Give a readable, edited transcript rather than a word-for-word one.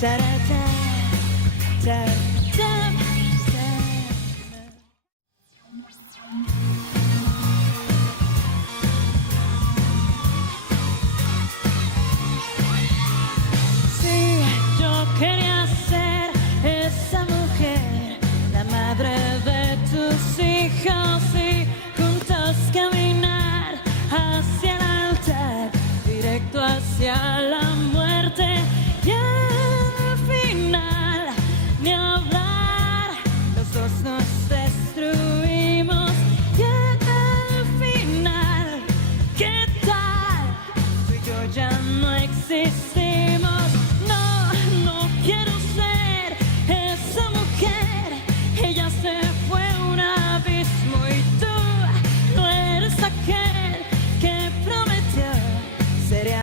Tarata, tarata, sí, yo quería ser esa mujer, la madre de tus hijos y juntos caminar hacia el altar, directo hacia la muerte. Y al final, ni hablar, los dos nos destruimos. Y al final, ¿qué tal? Tú y yo ya no existimos.